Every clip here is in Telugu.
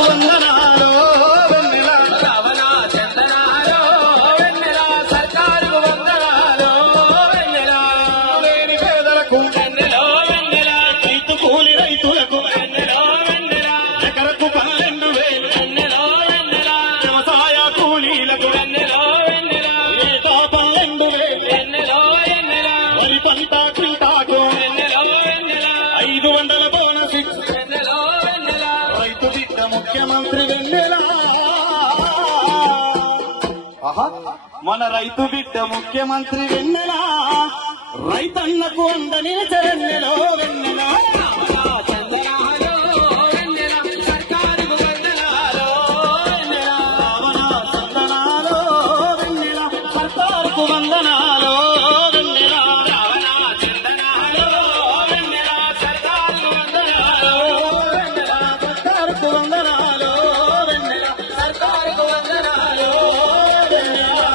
వందనాలు వెన్నెల రవణ చందనాలు వెన్నెల సర్కారుకు వందనాలు వెన్నెల లేని పేదలకు వెన్నెల వెన్నెల రైతు కూలి రైతులకు వెన్నెల వెన్నెల ఎకరకు 12,000 వెన్నెల వెన్నెల వ్యవసాయ కూలీలకు వెన్నెల వెన్నెల ఏటా 12,000 వెన్నెల వెన్నెల వరి పంట క్వింటాకు వెన్నెల వెన్నెల 500 బోనస్ వెన్నెల వెన్నెల రైతు బిడ్డ ముఖ్యమంత్రి వెన్నెల మన రైతు బిడ్డ ముఖ్యమంత్రి వెన్నెల రైతన్నకు అందని వెన్నెలో వెన్నెల వందనాలు వెన్నెల రవణ చందనాలు వెన్నెల సర్కారుకు వందనాలు వెన్నెల సర్కారుకు వందనాలు వెన్నెల సర్కారుకు వందనాలు వెన్నెల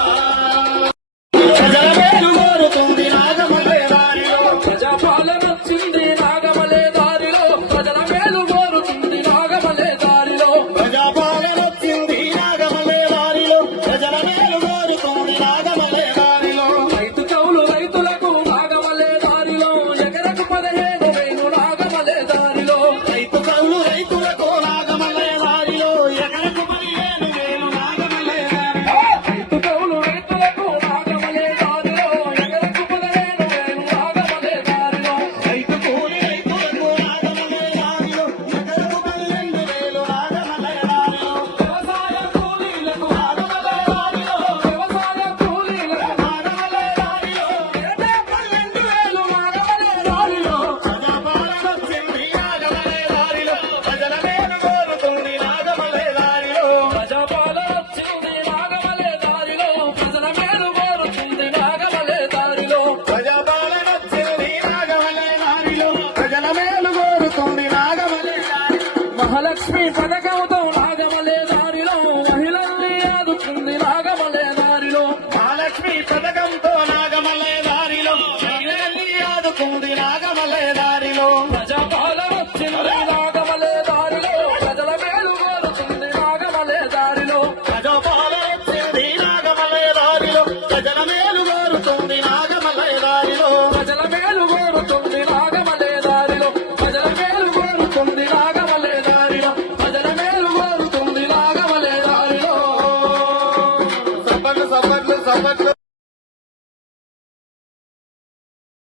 ప్రజల మేలు కోరుతుంది నాగమల్లె దారిలో ప్రజాపాలన వచ్చింది నాగమల్లె దారిలో ప్రజల మేలు కోరుతుంది నాగమల్లె దారిలో ప్రజాపాలన వచ్చింది నాగమల్లె దారిలో ప్రజల మేలు కోరుతుంది నాగమల్లె మహాలక్ష్మి పథకంతో నాగమల్లె దారిలో మహిళల్ని ఆదుకుంది నాగమల్లె దారిలో మహాలక్ష్మి పథకంతో నాగమల్లె దారిలో మహిళల్ని ఆదుకుంది నాగమల్లె దారిలో